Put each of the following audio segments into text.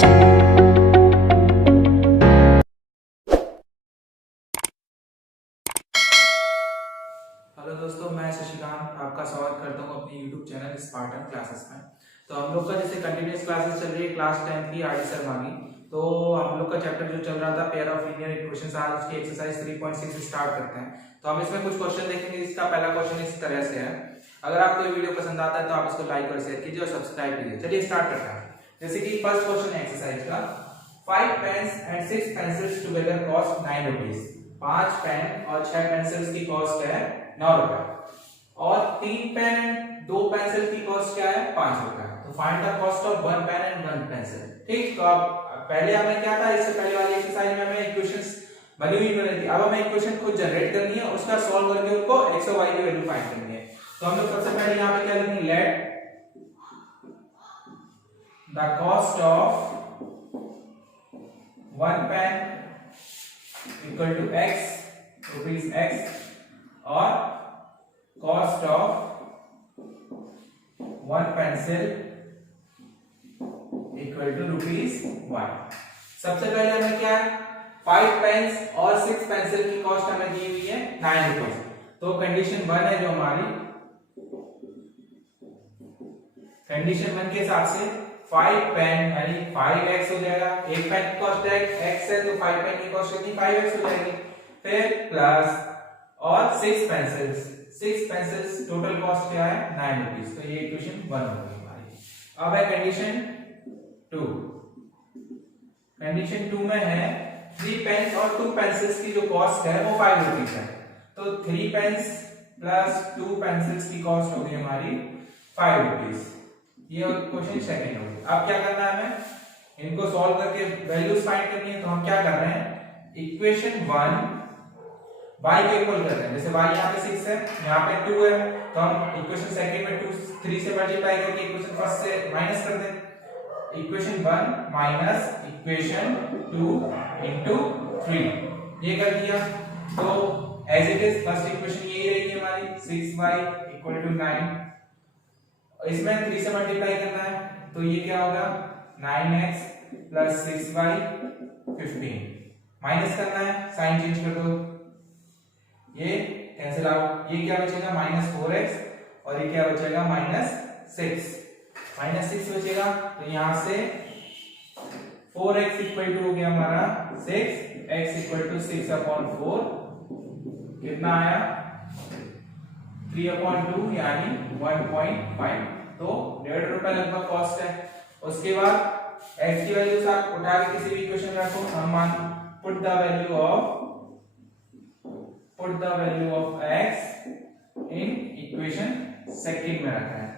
Hello दोस्तों, मैं शशिकांत आपका स्वागत करता हूं अपने YouTube चैनल स्पार्टन क्लासेस में। तो हम लोग का जैसे कंटिन्यूअस क्लासेस चल रही है क्लास 10 की आरडी शर्मा की। तो हम लोग का चैप्टर जो चल रहा था पेयर ऑफ लीनियर इक्वेशंस, आज उसकी एक्सरसाइज 3.6 स्टार्ट करते हैं। तो हम इसमें कुछ क्वेश्चन देखेंगे। इसका पहला क्वेश्चन इस तरह से है। अगर आपको ये वीडियो पसंद आता है तो आप इसको लाइक और शेयर कीजिए और सब्सक्राइब कीजिए। चलिए स्टार्ट करते हैं। जैसे कि फर्स्ट क्वेश्चन है एक्सरसाइज का, 5 pens and 6 pencils together cost 9 rupees. 5 pen और 6 पेंसिल्स की कॉस्ट है 9 रुपए, और 3 पेन एंड 2 पेंसिल की कॉस्ट क्या है 5 रुपए। तो find the cost of 1 pen and 1 pencil. ठीक, तो अब पहले हमें क्या था, इससे पहले वाली एक्सरसाइज में हमें इक्वेशंस बनी हुई मिल रही थी। अब हमें इक्वेशन खुद जनरेट करनी है, उसका सॉल्व करके उनको x और y की वैल्यू फाइंड करनी है। तो हम लोग सबसे पहले यहां पे क्या लिखेंगे, let the cost of 1 pen equal to x rupees x और cost of 1 pencil equal to rupees 1। सबसे पहले हमें क्या है, 5 पेन्स और 6 पेंसिल की कॉस्ट हमें दी हुई है 9 रुपीज। तो कंडीशन 1 है जो हमारी, कंडीशन 1 के हिसाब से 5 पेन यानी 5x हो जाएगा। एक पेन की कॉस्ट x है तो 5 पेन की कॉस्ट कितनी 5x हो जाएगी। फिर प्लस और 6 पेंसिल्स टोटल कॉस्ट क्या है 9 रुपीज। तो ये इक्वेशन 1 हो गई हमारी। अब है कंडीशन 2। कंडीशन 2 में है 3 पेन्स और 2 पेंसिल्स की जो कॉस्ट है वो 5 रुपीज है। तो 3 पेन्स प्लस 2 पेंसिल्स की कॉस्ट होगी हमारी 5 रुपीज। ये क्वेश्चन सेकंड हो गया। अब क्या करना है, हमें इनको सॉल्व करके वैल्यूज फाइंड करनी है। तो हम क्या कर रहे हैं, इक्वेशन 1 y को इक्वल कर रहे हैं। जैसे y यहाँ पे 6 है, यहाँ पे 2 है, तो हम इक्वेशन सेकंड में 2 3 से मल्टीप्लाई करके इक्वेशन फर्स्ट से माइनस कर दें। इक्वेशन 1 माइनस इक्वेशन 2 इनटू 3, ये कर दिया। तो as it is first equation यही रहेगी हमारी 6y इक्वल टू 9। इसमें 3 से मल्टीप्लाई करना है तो ये क्या होगा 9x प्लस 6y 15। माइनस करना है, साइन चेंज कर दो, ये कैंसिल आउट। ये क्या बचेगा -4x और ये क्या बचेगा -6। -6 बचेगा तो यहां से 4x इक्वल टू हो गया हमारा 6, x इक्वल टू 6/4 कितना आया 3/2 यानी 1.5। तो 1.5 रुपए लगभग कॉस्ट है। उसके बाद x की वैल्यू से आप उठा के किसी भी इक्वेशन में रखो। हम मान put the value of x in equation second में रखा है।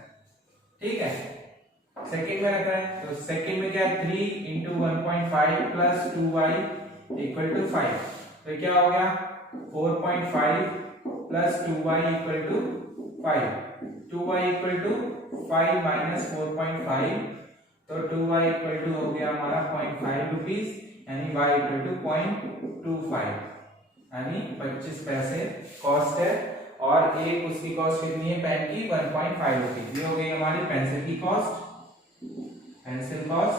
ठीक है, सेकंड में रखा है तो सेकंड में क्या है 3 into 1.5 plus 2y equal to 5। तो क्या हो गया 4.5 plus 2y equal to 5। 2y equal to 5 minus 4.5, तो 2y इक्वल टू हो गया हमारा 0.5 रुपीज यानी y इक्वल टू 0.25 यानी 25 पैसे कॉस्ट है। और एक उसकी कॉस्ट कितनी है पेन की 1.5 रुपीज। ये हो गई हमारी पेंसिल की कॉस्ट, पेंसिल कॉस्ट।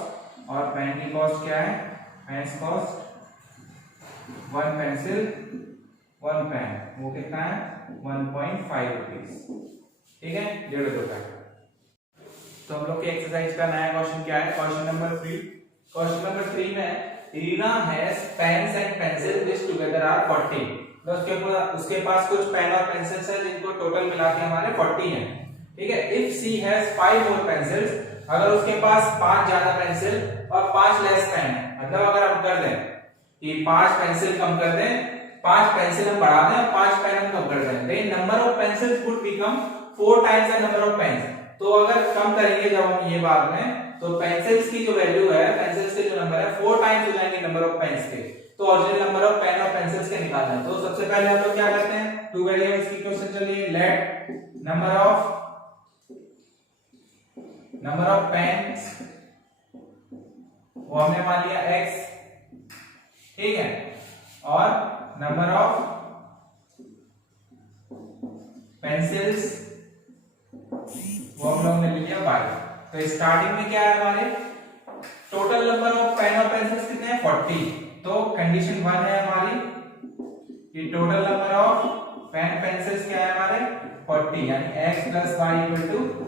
और पेन की कॉस्ट क्या है, पेन्स कॉस्ट 1 पेंसिल 1 पेन, वो कितना है 1.5 रुपीज। ठीक है, 1.5 रुपए। तो हम लोग के एक्सरसाइज का नया क्वेश्चन क्या है, क्वेश्चन नंबर 3। क्वेश्चन नंबर 3 में Reena has pens and pencil which together are 40। तो उसके पास कुछ पेन और पेंसिल्स है जिनको टोटल मिला के हमारे 40 है। ठीक है, if she has 5 more pencils, अगर उसके पास 5 ज्यादा पेंसिल और 5 लेस पेन है, मतलब अगर हम कर दें कि 5 पेंसिल कम कर दें, 5 पेंसिल हम बढ़ा दें और 5 पेन हम कम कर दें, then number of pencils would become 4 times the number of pens. तो अगर कम करेंगे जब हम ये बाद में, तो पेंसिल्स की जो वैल्यू है, पेंसिल्स के जो नंबर है 4 टाइम्स हो जाएंगे नंबर ऑफ पेन्स के। तो ओरिजिनल नंबर ऑफ पेन और पेंसिल्स के निकालना है। तो सबसे पहले हम लोग क्या करते हैं, टू वेरिएबल्स की क्वेश्चन चलिए। लेट नंबर ऑफ पेन्स वो हमने मान लिया x, ठीक है, और नंबर ऑफ पेंसिल्स वो हम लोग ने लिया y। तो स्टार्टिंग में क्या है हमारे टोटल नंबर ऑफ पेन और पेंसिल्स कितने हैं 40। तो कंडीशन 1 है हमारी कि total number of pen pencils क्या है हमारे 40, यानी x + y =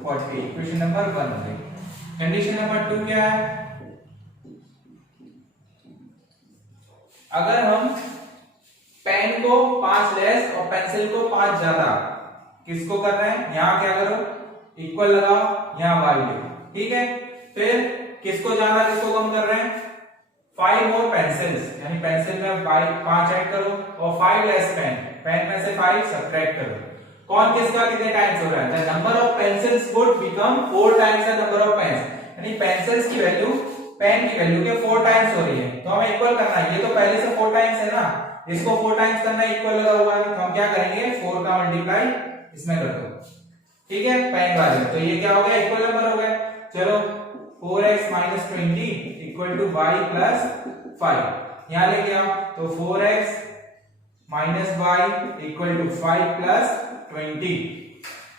40। इक्वेशन नंबर 1 हो गई। कंडीशन नंबर 2 क्या है, अगर हम पेन को 5 लेस और पेंसिल को 5 ज्यादा, किसको कर रहे हैं, यहां क्या करो इक्वल लगाओ, यहां y लिखो, ठीक है। फिर किसको ज्यादा किसको कम कर रहे हैं, 5 मोर पेंसिल्स, यानी पेंसिल में 5 ऐड करो और 5 लेस पेन, पेन में से 5 सब्ट्रैक्ट करो। कौन किसका कितने टाइम्स हो रहा है, the number of pencils would become 4 times the number of pens, यानी पेंसिल्स की वैल्यू पेन की वैल्यू के 4 टाइम्स हो रही है। तो हमें इक्वल करना है, ये तो पहले से 4 टाइम्स है ना, इसको 4 टाइम्स करना है, इक्वल लगा हुआ है, तो हम क्या करेंगे 4 का मल्टीप्लाई इसमें कर दो, ठीक है, पेन वाले। तो ये क्या हो गया, इक्वल नंबर हो गया। चलो 4x - 20 = y + 5, यहां लेके आओ, तो 4x - y = 5 + 20।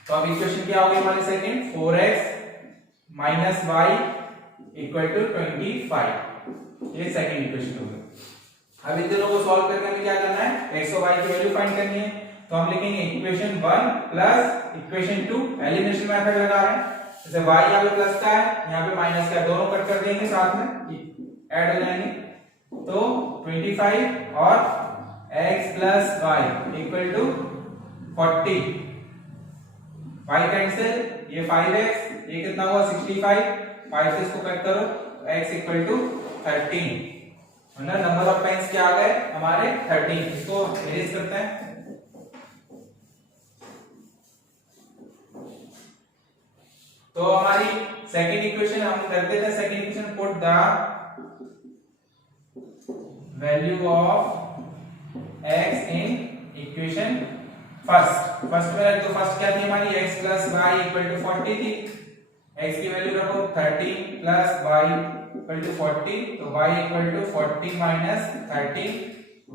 तो अब इक्वेशन क्या हो गई हमारी सेकंड, 4x - y = 25, ये सेकंड इक्वेशन हो गई। अब इन दोनों को सॉल्व करके हमें क्या करना है, x और y की वैल्यू फाइंड करनी है। तो हम लिखेंगे इक्वेशन 1 + इक्वेशन 2, एलिमिनेशन मेथड लगा रहे हैं, जैसे y यहाँ पे प्लस का है, यहाँ पे माइनस का है, दोनों कट कर देंगे, साथ में ऐड हो जाएंगे। तो 25 और x + y = 40, y कैंसिल, ये 5x, ये कितना हुआ 65, 5 से इसको कट करो, x = 13, मतलब नंबर ऑफ पेन्स क्या आ गए हमारे 13। इसको इरेज करते हैं, तो हमारी सेकंड इक्वेशन हम कर देते हैं, second equation put the value of x in equation first में रख दो। फर्स्ट क्या थी हमारी, x + y = 40 थी, x की वैल्यू रखो 13 + y = 40, तो y = 40 - 13,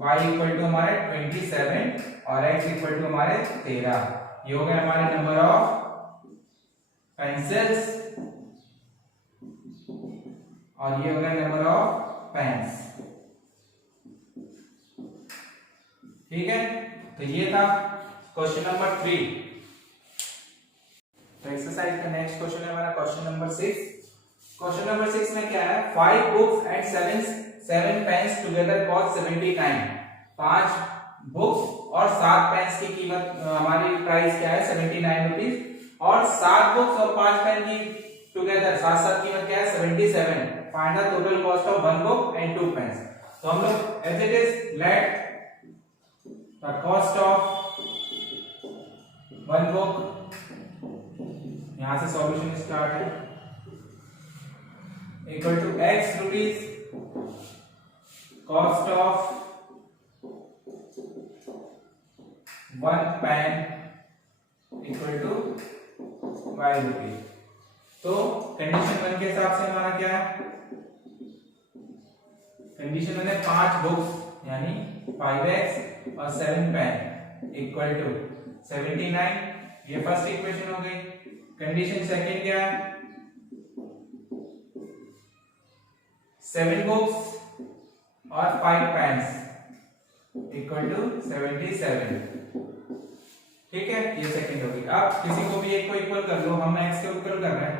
y = हमारे 27 और x = हमारे 13। ये हो गया हमारे नंबर ऑफ पेंसिल्स और ये हो गया नंबर ऑफ पेन्स, ठीक है। तो ये था क्वेश्चन नंबर 3। तो एक्सरसाइज का नेक्स्ट क्वेश्चन है हमारा क्वेश्चन नंबर 6। क्वेश्चन नंबर 6 में क्या है, 5 books and 7 pens together cost 79। 5 books और 7 पेन्स की कीमत हमारी प्राइस क्या है 79 रुपीज, और 7 बुक्स और 5 पेन की टुगेदर साथ साथ कीमत क्या है 77। Find the total cost of 1 book and 2 pens. तो हम लोग as it is let the cost of 1 book, यहां से सॉल्यूशन स्टार्ट है, equal to x rupees cost of 1 pen equal to y rupees. तो कंडीशन 1 के हिसाब से हमारा क्या है, कंडीशन 1 है 5 बुक्स यानी 5x और 7 पेन इक्वल टू 79, ये फर्स्ट इक्वेशन हो गई। कंडीशन सेकंड क्या है, 7 बुक्स और 5 पेन्स इक्वल टू 77, ठीक है, ये सेकंड होगी। अब किसी को भी एक को इक्वल कर लो, हम x को इक्वल कर रहे हैं,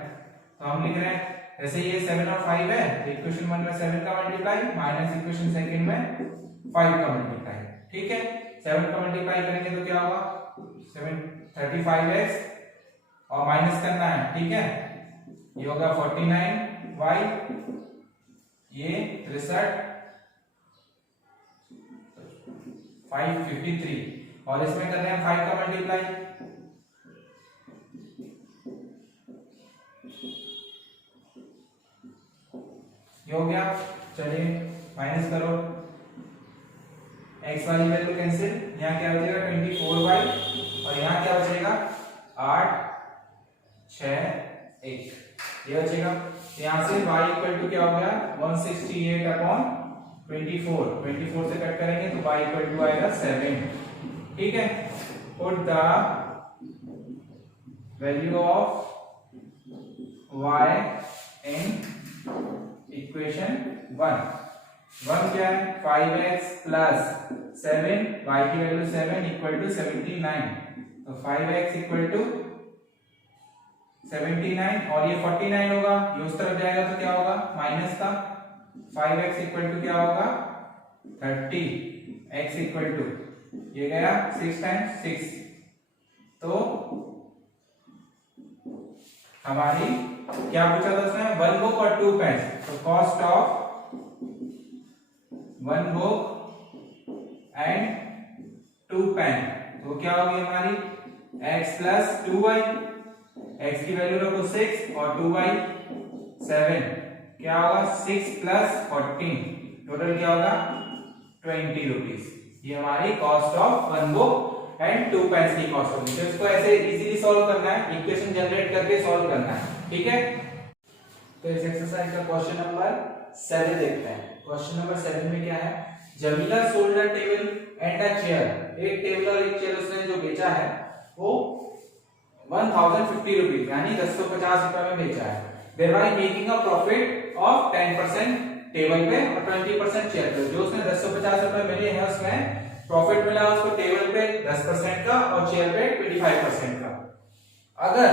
तो हम लिख रहे हैं जैसे ये 7 और 5 है, इक्वेशन 1 में 7 का मल्टीप्लाई माइनस इक्वेशन सेकंड में 5 का मल्टीप्लाई, ठीक है। 7 का मल्टीप्लाई करेंगे तो क्या होगा 35x और माइनस करना है, ठीक है, ये होगा 49y, ये 63 553, और इसमें कर रहे हैं 5 का मल्टीप्लाई, ये हो गया। चलिए माइनस करो, x वाली वैल्यू कैंसिल, यहाँ क्या बचेगा 24y और यहाँ क्या बचेगा 8 6 1, ये बचेगा। यहाँ से y इक्वल टू क्या हो गया 168/24, 24 से कट करेंगे तो y इक्वल टू आएगा 7, ठीक है। Put the value of y in equation 1 क्या है 5x प्लस 7 y की वैल्यू 7 इक्वल टू 79। तो 5x इक्वल टू 79 और ये 49 होगा, ये उस तरफ जाएगा तो क्या होगा माइनस का। 5x इक्वल टू क्या होगा 30, x इक्वल टू ये गया 6 टाइम्स 6। तो हमारी क्या पूछा था उसने 1 बुक और 2 पेन्स। तो cost of 1 book and 2 pen तो क्या होगी हमारी x प्लस 2y, x की वैल्यू रखो 6 और 2y 7, क्या होगा 6 प्लस 14, टोटल क्या होगा 20 रुपीज। ये हमारी cost of 1 book and 2 pens की कॉस्ट होगी। तो इसको ऐसे इजीली सॉल्व करना है, इक्वेशन जनरेट करके सॉल्व करना है, ठीक है। तो इस एक्सरसाइज का क्वेश्चन नंबर 7 देखते हैं। क्वेश्चन नंबर 7 में क्या है, Jamila sold a table and a chair. एक टेबल और एक चेयर उसने जो बेचा है वो 1050 रुपीज यानी 1050 रुपए में बेचा है। thereby making a profit of 10% table पे और 20% चेयर पे। जो उसने 1050 रुपए मिले हैं उसमें प्रॉफिट मिला उसको टेबल पे 10% का और चेयर पे 25% का। अगर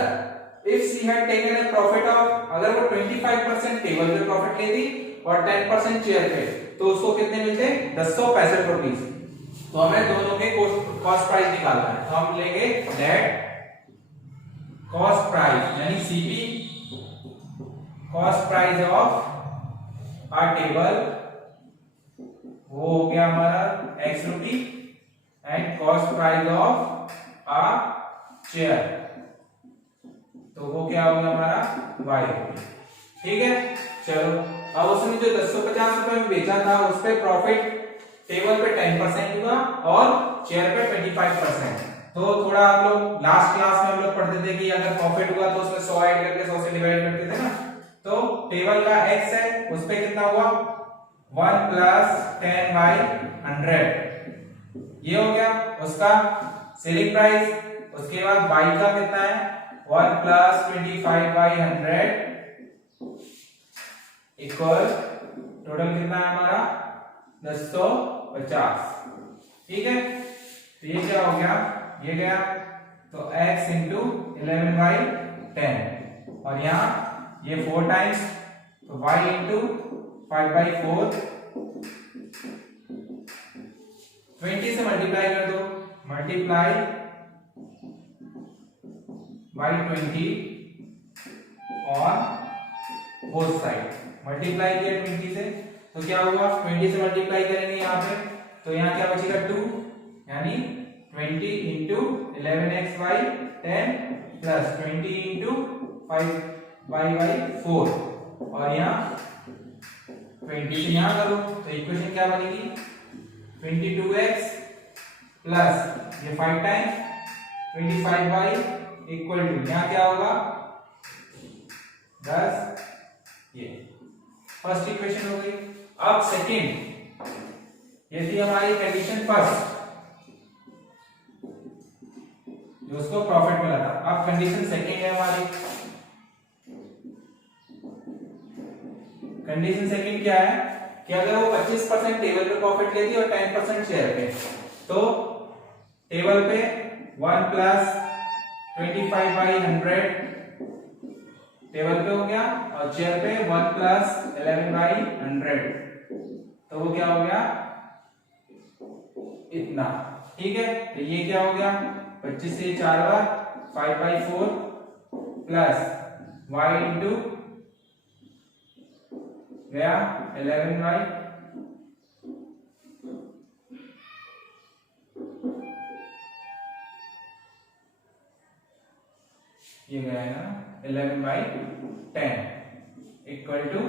if she had taken a profit of, अगर वो 25% टेबल पे प्रॉफिट लेती और 10% चेयर पे, तो उसको कितने मिलते 1065 रुपीज। तो हमें दोनों के कॉस्ट प्राइस निकालना है। तो हम लेंगे नेट कॉस्ट प्राइस यानी CP, cost price of a table वो हो गया हमारा x rupee and cost price of a chair तो वो क्या होगा हमारा y रुपी, ठीक है। चलो अब उसने जो 1050 रुपए में बेचा था उस पे प्रॉफिट टेबल पे 10% हुआ और चेयर पे 25%। तो थोड़ा आप लोग लास्ट क्लास में हम लोग पढ़ते थे कि अगर प्रॉफिट हुआ तो उसमें 100 ऐड करके 100 से डिवाइड करते थे ना। तो टेबल का x है उस पे कितना हुआ 1 प्लस 10 बाई 100, ये हो गया उसका सेलिंग प्राइस। उसके बाद y का कितना है 1 प्लस 25 बाई 100 इक्वल टोटल कितना है हमारा 1050, ठीक है। तो ये क्या हो गया, ये गया तो x इंटू 11 बाई 10 और यहाँ ये 4 टाइम्स तो y इंटू 5 बाई 4 20 से मल्टीप्लाई कर दो, मल्टीप्लाई बाई 20 और बोथ साइड मल्टीप्लाई किया 20 से तो क्या हुआ 20 से मल्टीप्लाई करेंगे यहाँ पे तो यहाँ क्या बचेगा 2 यानी 20 into 11x by 10 plus 20 into 5y by 4 और यहाँ 20 से यहाँ करो तो इक्वेशन क्या बनेगी 22x प्लस ये 5 टाइम्स 25 बाई इक्वल टू यहाँ क्या होगा 10। ये फर्स्ट इक्वेशन हो गई। अब सेकंड, ये थी हमारी कंडीशन फर्स्ट जो उसको प्रॉफिट मिला था। अब कंडीशन सेकंड है हमारी। कंडीशन सेकंड क्या है कि अगर वो 25% टेबल पे प्रॉफिट लेती और 10% शेयर पे, तो टेबल पे 1 प्लस 25 बाई 100 टेबल पे हो गया और चेयर पे 1 प्लस 11 बाई 100 तो वो क्या हो गया इतना, ठीक है। तो ये क्या हो गया 25 से 4 बार 5 बाई 4 प्लस y इंटू गया 11 बाई ये गया है ना 11 बाई 10 इक्वल टू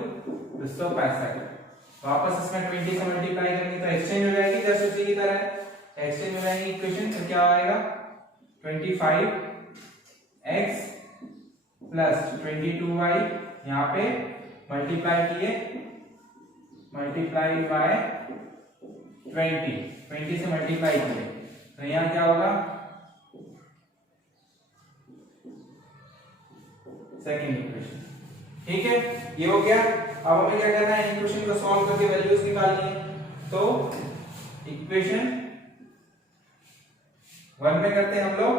265। वापस इसमें 20 से मल्टीप्लाई करेंगे तो एक्सचेंज हो जाएगी जैसे उसी की तरह एक्सचेंज हो जाएगी इक्वेशन। तो क्या आएगा 25x प्लस 22y यहाँ पे मल्टीप्लाई किए मल्टीप्लाई बाय 20 से मल्टीप्लाई किए तो यहाँ क्या होगा सेकेंड इक्वेशन, ठीक है, ये हो गया। अब हमें क्या करना है, इक्वेशन को सॉल्व करके वैल्यूज निकालनी है। तो इक्वेशन 1 में करते हैं हम लोग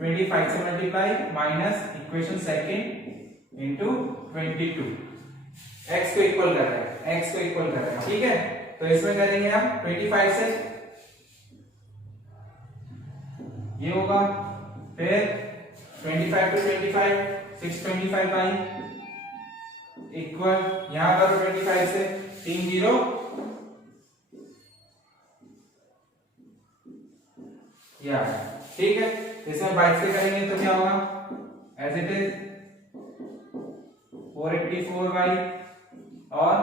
25 से multiply minus equation second into 22, x को इक्वल कर रहे हैं, x को इक्वल कर रहे हैं, ठीक है। तो इसमें करेंगे हम 25 से ये होगा, फिर 25 टू 25 625 बाई इक्वल, यहां करो 25 से 3 0 या, ठीक है। इसमें 22 से करेंगे तो क्या होगा, एज इट इज 484 बाई और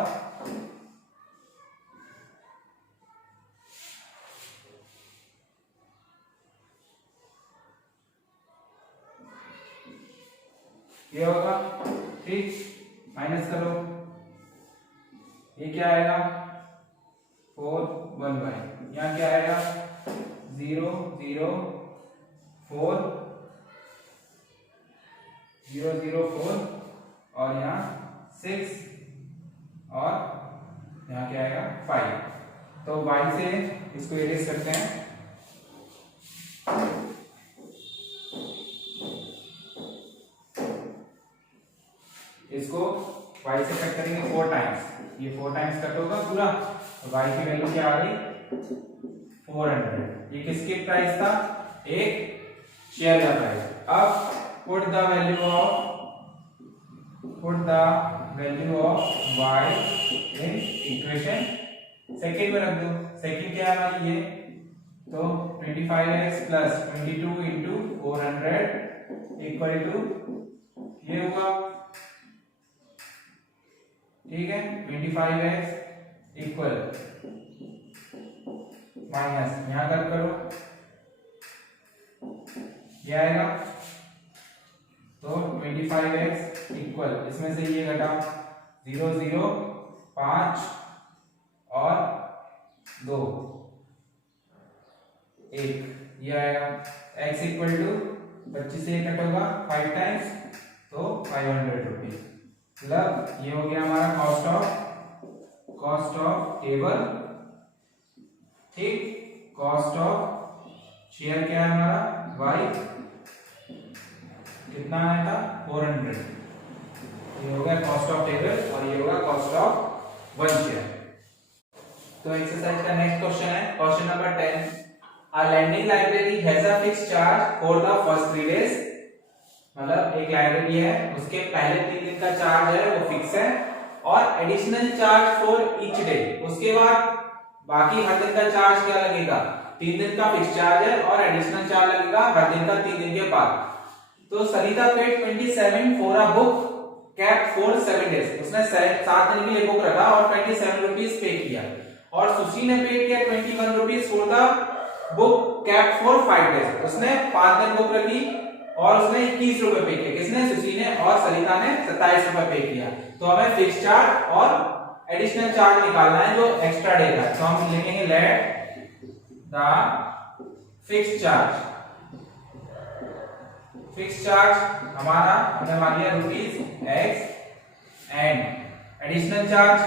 ये होगा, ठीक, माइनस करो, ये क्या आएगा 4 1 बाई, यहाँ क्या आएगा 0 0 4 0 0 4 और यहाँ 6 और यहाँ क्या आएगा 5। तो y से इसको इरेज करते हैं, इसको y से कट करेंगे 4 टाइम्स, ये 4 टाइम्स कट होगा पूरा, तो y की वैल्यू क्या आ गई 400। ये किसके प्राइस था, एक शेयर का प्राइस। अब put the value of y in equation second में रख दो। सेकंड क्या है हमारी ये, तो 25x plus 22 into 400 equal to ये होगा, ठीक है, 25x इक्वल माइनस यहां कर करो, ये आएगा, तो 25x इक्वल इसमें से ये घटा 0 0 5 और 2 1, ये आएगा। x इक्वल टू 25 से कट होगा 5 टाइम्स, तो 500 रुपीज। मतलब ये हो गया हमारा कॉस्ट ऑफ टेबल, ठीक। कॉस्ट ऑफ शेयर क्या है हमारा y, कितना आया था 400, ये होगा कॉस्ट ऑफ टेबल और ये होगा कॉस्ट ऑफ 1 शेयर। तो एक्सरसाइज का नेक्स्ट क्वेश्चन है question number 10। A lending library has a fixed charge for the first 3 days। मतलब एक लाइब्रेरी है, उसके पहले 3 दिन का चार्ज है वो फिक्स है, और additional charge for each day, उसके बाद बाकी हर दिन का चार्ज क्या लगेगा, 3 दिन का फिक्स चार्ज है और एडिशनल चार्ज लगेगा हर दिन का 3 दिन के बाद। तो Sarita paid 27 for a book cap for 7 days, उसने 7 दिन के लिए बुक रखा और 27 रुपीज पे किया, और सुशी ने पेड किया 21 rupees for the book cap for 5 days, उसने 5 दिन बुक रखी और उसने 21 रुपए पे किया, किसने, सुशी ने, और सरिता ने 27 रुपए पे किया। तो हमें फिक्स चार्ज और एडिशनल चार्ज निकालना है जो एक्स्ट्रा डे का। तो हम लिखेंगे लेट द फिक्स चार्ज हमारा हमने मान लिया ₹x एंड एडिशनल चार्ज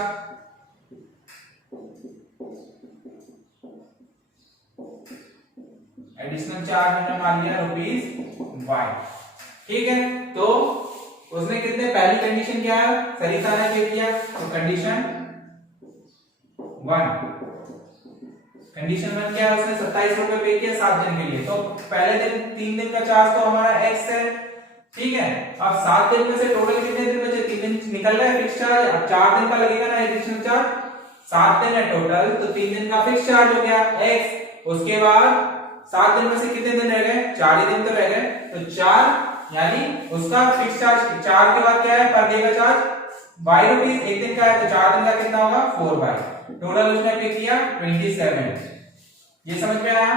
हमने मान लिया ₹y, ठीक है। तो उसने कितने, पहली कंडीशन क्या है, सरिता ने पे किया, तो कंडीशन 1 क्या है, उसने 27 रुपए पे किया 7 दिन के लिए। तो पहले दिन 3 दिन का चार्ज तो हमारा x है, ठीक है। अब 7 दिन में से टोटल कितने दिन बचे, 3 दिन निकल रहा है फिक्स चार्ज, अब 4 दिन का लगेगा ना एडिशनल चार्ज, 7 दिन है टोटल, तो 3 दिन का फिक्स चार्ज हो गया x। उसके बाद 7 दिन में से कितने दिन रह गए, 4 ही दिन तो रह गए, तो 4 यानी उसका फिक्स चार्ज 4 के बाद क्या है, पर डे का चार्ज y रुपीस, एक दिन का है तो 4 दिन का कितना होगा 4y, टोटल उसने पे किया 27। ये समझ में आया।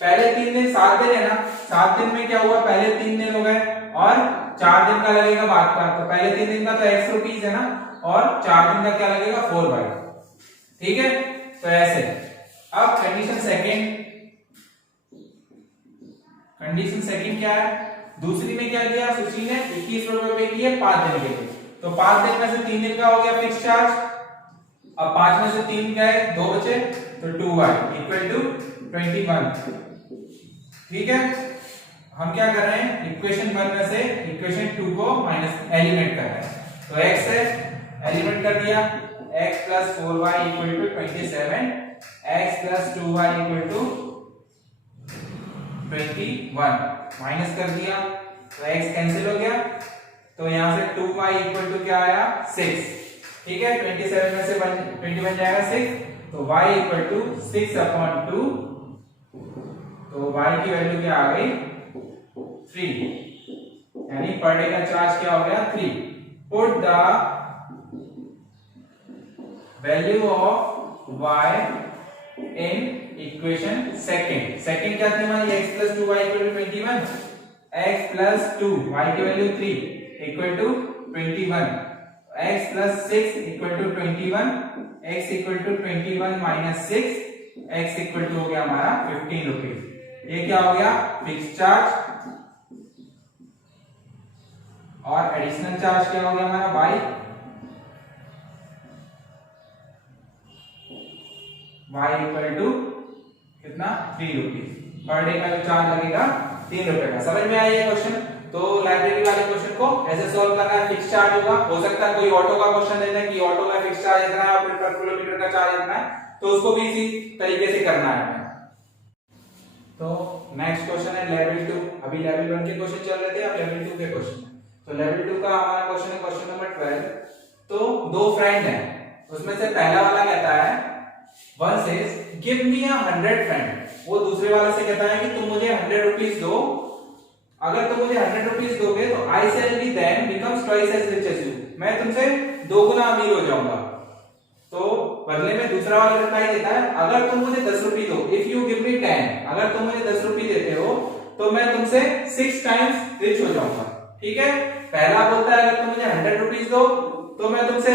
पहले 3 दिन 7 दिन है ना, 7 दिन में क्या हुआ, पहले 3 दिन हो गए और 4 दिन का लगेगा बाद का, तो पहले 3 दिन का तो x रुपीस है ना, और 4 दिन का क्या लगेगा 4y, ठीक है। तो ऐसे अब कंडीशन सेकंड क्या है, दूसरी में क्या किया सुशील ने 21 रुपए पे किए 5 दिन के लिए, तो 5 दिन में से 3 दिन का हो गया फिक्स चार्ज। अब 5 में से 3 गए 2 बचे, तो 2y इक्वल टू 21। ठीक है, हम क्या कर रहे हैं इक्वेशन 1 में से इक्वेशन 2 को माइनस एलिमिनेट कर रहे हैं, तो x है एलिमिनेट कर दिया, x plus 4y equal to 27, x plus 2y equal to 21 minus कर दिया, तो x कैंसिल हो गया, तो यहां से 2y इक्वल टू क्या आया 6। ठीक है, 27 में से 21 जाएगा 6, तो y इक्वल टू 6/2, तो y की वैल्यू क्या आ गई 3, यानी पर डे का चार्ज क्या हो गया 3। Put the value of y in equation second. Second क्या थी हमारी x plus 2y equal to 21, x plus 2 y की वैल्यू 3 equal to 21, x plus 6 equal to 21, x equal to 21 minus 6, x equal to हो गया हमारा 15 रुपीज। ये क्या हो गया फिक्स चार्ज, और एडिशनल चार्ज क्या हो गया हमारा y इक्वल टू कितना 3 रुपीज। पर डे का जो चार्ज लगेगा 3 रुपए का। समझ में आया ये क्वेश्चन? तो लाइब्रेरी वाले क्वेश्चन को ऐसे सॉल्व करना है, फिक्स चार्ज होगा, हो सकता है कोई ऑटो का क्वेश्चन दे दे कि ऑटो का फिक्स चार्ज इतना है और फिर पर किलोमीटर का चार्ज इतना है, तो उसको भी इसी तरीके से करना है। तो नेक्स्ट क्वेश्चन है लेवल 2। अभी लेवल 1 के क्वेश्चन चल रहे थे, अब लेवल 2 के क्वेश्चन। तो लेवल 2 का हमारा क्वेश्चन है क्वेश्चन नंबर 12। तो दो फ्रेंड हैं, उसमें से पहला वाला कहता है one says give me 100 friend, वो दूसरे वाले से कहता है कि तुम मुझे 100 रुपीस दो, अगर तुम मुझे 100 रुपीस दोगे तो I shall be then becomes twice as rich as you, मैं तुमसे 2 गुना अमीर हो जाऊंगा। तो बदले में दूसरा वाला रिप्लाई देता है अगर तुम मुझे 10 रुपए दो, इफ यू गिव मी 10, अगर तुम मुझे 10 रुपए देते हो तो मैं तुमसे 6 टाइम्स रिच हो जाऊंगा। ठीक है, पहला बोलता है अगर तुम मुझे 100 रुपीस दो तो मैं तुमसे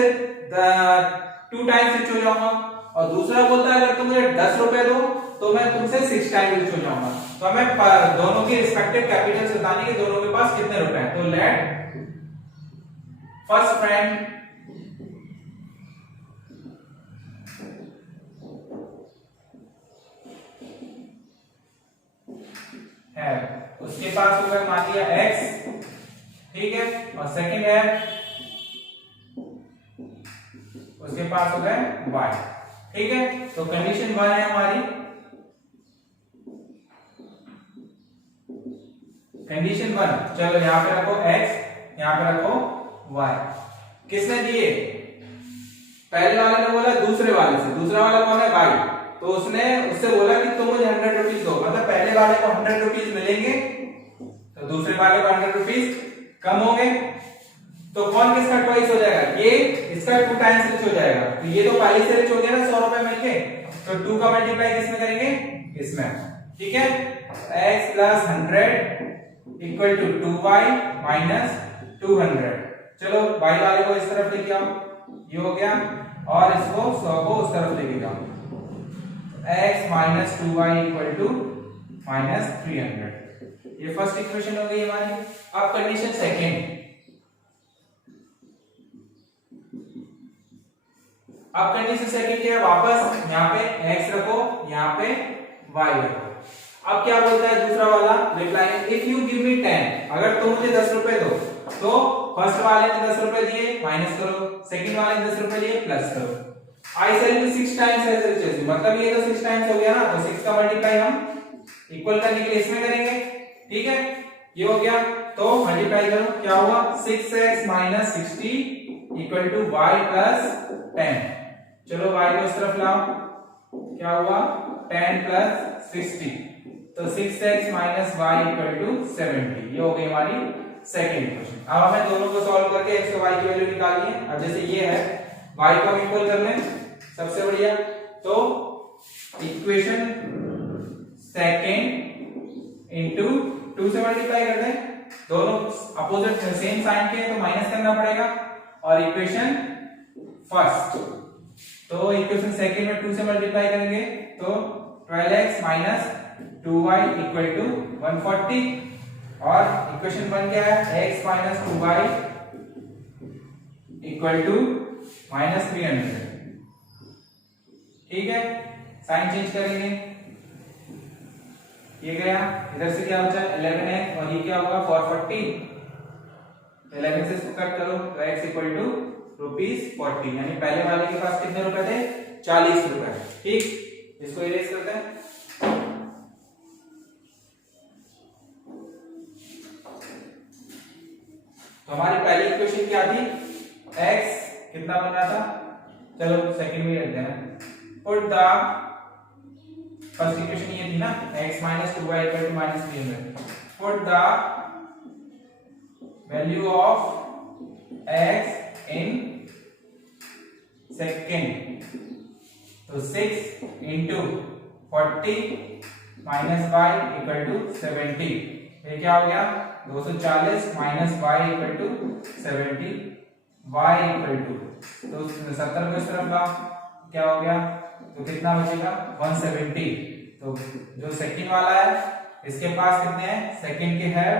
2 टाइम्स रिच हो जाऊंगा, और दूसरा बोलता है अगर तुम मुझे 10 रुपए दो तो मैं तुमसे 6 टाइम्स रिच हो जाऊंगा। तो हमें दोनों की रिस्पेक्टिव कैपिटल्स बतानी है कि दोनों के पास कितने रुपए हैं। तो लेट फर्स्ट फ्रेंड है, उसके पास होगा मान लिया x, ठीक है, और सेकंड है उसके पास होगा y। ठीक है, तो कंडीशन 1 है हमारी, कंडीशन 1, चलो यहां पे रखो x, यहां पे रखो y। किसने दिए? पहले वाले ने बोला दूसरे वाले से, दूसरा वाला कौन है y, तो उसने उससे बोला कि तुम मुझे 100 रुपीस दो, मतलब पहले वाले को 100 रुपीस मिलेंगे तो दूसरे वाले को 100 रुपीस कम होंगे, तो कौन किसका ट्वाइस हो जाएगा? ये इसका 2 टाइम्स रिच हो जाएगा। तो ये तो पहले से रिच हो गया ना 100 रुपए मिलके, तो 2 का मल्टीप्लाई किसमें करेंगे? इसमें। ठीक है, x plus 100 equal to 2y minus 200। चलो y वाले को इस तरफ लेके आओ, ये हो गया, और इसको 100 को उस तरफ लेके जाओ, x minus 2y equal to minus 300। ये फर्स्ट इक्वेशन हो गई हमारी। अब कंडीशन सेकेंड, अब कंडीशन सेकंड क्या है? वापस यहाँ पे x रखो, यहाँ पे y रखो। अब क्या बोलता है दूसरा वाला reply, if you give me 10, अगर तुम मुझे 10 रुपए दो, तो फर्स्ट वाले ने 10 रुपए दिए माइनस करो, सेकंड वाले ने 10 रुपए दिए प्लस करो। I shall be 6 times as rich as you, मतलब ये तो 6 टाइम्स हो गया ना, तो 6 का मल्टीप्लाई हम इक्वल करने के लिए इसमें करेंगे। ठीक है, ये हो गया, तो मल्टीप्लाई करो, क्या हुआ 6x minus 60 equal to y plus 10। चलो y को इस तरफ लाओ, क्या हुआ 10 प्लस 60, तो 6x minus y equal to 70। ये हो गई हमारी सेकंड इक्वेशन। अब हमें दोनों को सॉल्व करके x और y की वैल्यू निकालनी है। अब जैसे ये है, y को हम इक्वल कर लें, सबसे बढ़िया, तो इक्वेशन सेकंड इनटू 2 से मल्टीप्लाई कर दें, दोनों अपोजिट सेम साइन के, तो माइनस करना पड़ेगा, और इक्वेशन फर्स्ट, तो इक्वेशन सेकंड में 2 से मल्टीप्लाई करेंगे, तो 12x minus 2y equal to 140, और इक्वेशन 1 क्या है, x minus 2y equal to minus 300। ठीक है, साइन चेंज करेंगे, ये गया, इधर से क्या बचा 11x और ये क्या होगा 440, 11 से इसको कट करो तो x इक्वल टू ₹40, यानी पहले वाले के पास कितने रुपए थे, 40 रुपए। ठीक, इसको इरेज करते हैं। तो हमारी पहली इक्वेशन क्या थी, x कितना बन रहा था, चलो सेकंड में रख देना। पुट द फर्स्ट इक्वेशन ये थी ना, x minus 2y equal to minus 300. Put the value of x in second. तो 6 into 40 minus y equal to 70. ये क्या हो गया 240 minus y equal to 70. y equal to तो 70 को इस तरफ लाओ, क्या हो गया, तो कितना बचेगा 170। तो जो सेकंड वाला है इसके पास कितने हैं, सेकंड के है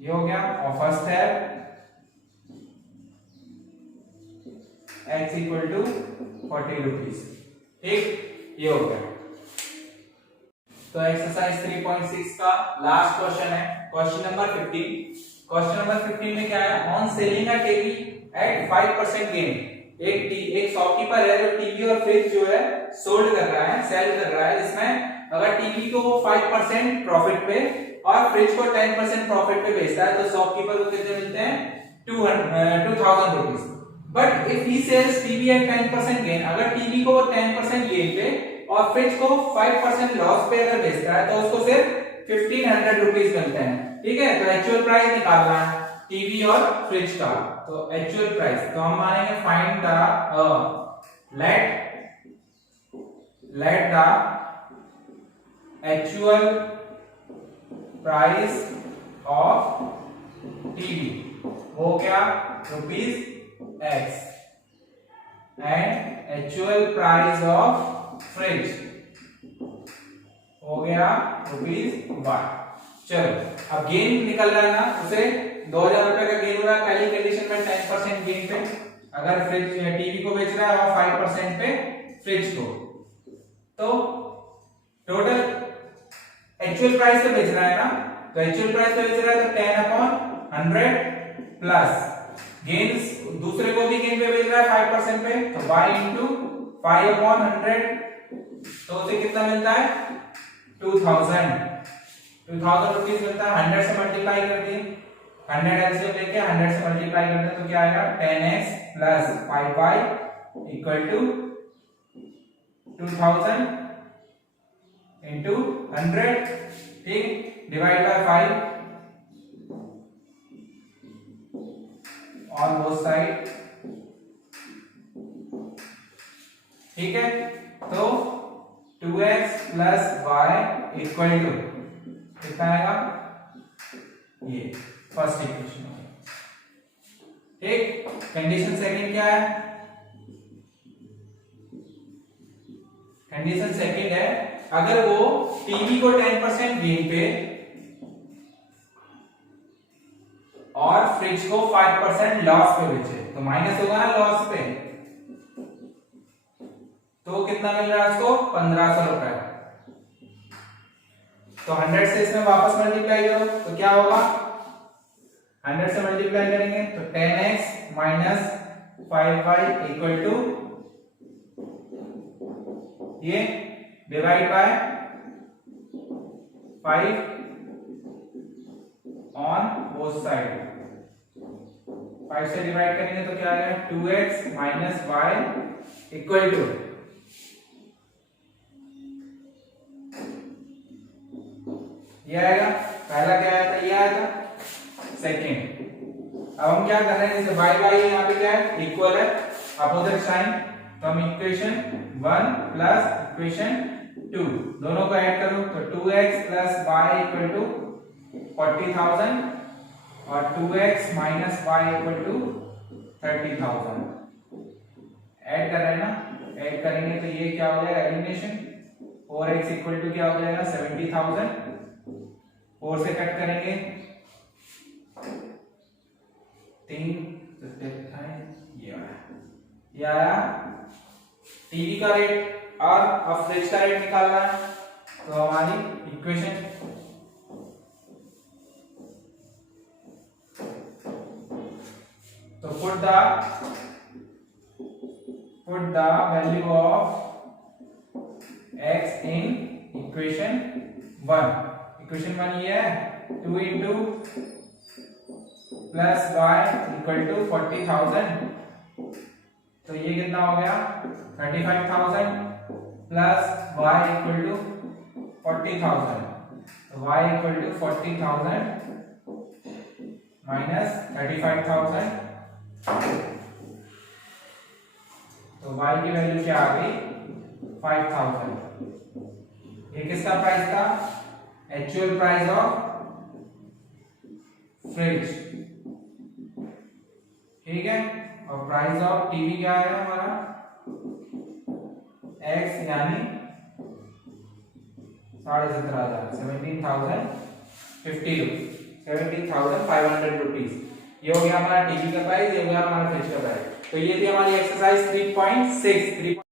ये हो गया, और फर्स्ट है x इक्वल टू 40 रुपीज। ठीक, ये हो गया। तो एक्सरसाइज 3.6 का लास्ट क्वेश्चन है, क्वेश्चन नंबर 15। क्वेश्चन नंबर 15 में क्या है, on selling a TV at 5% gain. एक शॉपकीपर है जो टीवी और फ्रिज जो है सोल्ड कर रहा है, सेल कर रहा है, जिसमें अगर टीवी को 5% प्रॉफिट पे और फ्रिज को 10% प्रॉफिट पे बेचता है तो शॉपकीपर को कितने मिलते हैं 2000 rupees. But if he sells TV at 10% gain, अगर टीवी को 10% गेन पे और फ्रिज को 5% लॉस पे अगर बेचता है तो उसको सिर्फ 1500 रुपीज मिलते हैं। ठीक है, तो एक्चुअल प्राइस निकालना है टीवी और फ्रिज का। तो एक्चुअल प्राइस तो हम मानेंगे find the let the actual price of TV हो क्या ₹x and actual price of fridge हो गया ₹y। चलो अब गेन निकल रहा है ना, उसे 2000 रुपए का गेन हो रहा है पहली कंडीशन में 10% गेन पे अगर फ्रिज टीवी को बेच रहा है और 5% पे फ्रिज को, तो टोटल एक्चुअल प्राइस पे बेच रहा है ना, तो एक्चुअल प्राइस पे बेच रहा है तो 10/100 प्लस गेन्स दूसरे को भी गेन पे बेच रहा है 5% पे, तो y इंटू 5/100, तो उसे कितना मिलता है 2000 रुपीज मिलता है। 100 से मल्टीप्लाई कर दिए, 100 एलसीएम लेके 100 से मल्टीप्लाई करते हैं तो क्या आएगा 10x plus 5y equal to 2000 into 100। ठीक, divide by 5 on both side. ठीक है, तो 2x plus y equal to कितना आएगा, ये फर्स्ट इक्वेशन। ठीक, कंडीशन सेकंड क्या है, कंडीशन सेकंड है अगर वो टीवी को 10% गेन पे और फ्रिज को 5% लॉस पे बेचे, तो माइनस होगा ना लॉस पे, तो कितना मिल रहा है उसको 1500 रुपए। तो 100 से इसमें वापस मल्टीप्लाई करो तो क्या होगा, 100 से मल्टीप्लाई करेंगे तो 10x minus 5y equal to ये divide by 5 on both side. 5 से डिवाइड करेंगे तो क्या आएगा 2x minus y equal to ये आएगा, पहला क्या आया था ये आया था सेकंड। अब हम क्या कर रहे हैं, जैसे y यहाँ पे क्या है इक्वल है अपोजिट साइन, तो हम इक्वेशन 1 प्लस इक्वेशन 2 दोनों को ऐड करो तो 2x plus y equal to 40,000 और 2x minus y equal to 30,000। Add कर रहे हैं ना, ऐड करेंगे तो ये क्या हो जाएगा एलिमिनेशन, 4x इक्वल टू क्या हो जाएगा 70,000 4 से कट करेंगे 3, ये आया टीवी का रेट। और अब फ्रिज का रेट निकालना है, तो हमारी इक्वेशन तो put the value of x in equation 1। Equation 1 ये है 2 into plus y equal to 40,000। तो ये कितना हो गया 35,000 प्लस y equal to 40,000। तो y equal to 40,000 minus 35,000। तो y की वैल्यू क्या आ गई 5,000। ये किसका प्राइस था, एक्चुअल प्राइस ऑफ फ्रिज, ठीक है। और प्राइस ऑफ टीवी क्या है हमारा x यानी 17,500 17,500 रुपीज। ये हो गया हमारा टीवी का प्राइस, ये हो गया हमारा फ्रिज का प्राइस। तो ये थी हमारी एक्सरसाइज 3.6।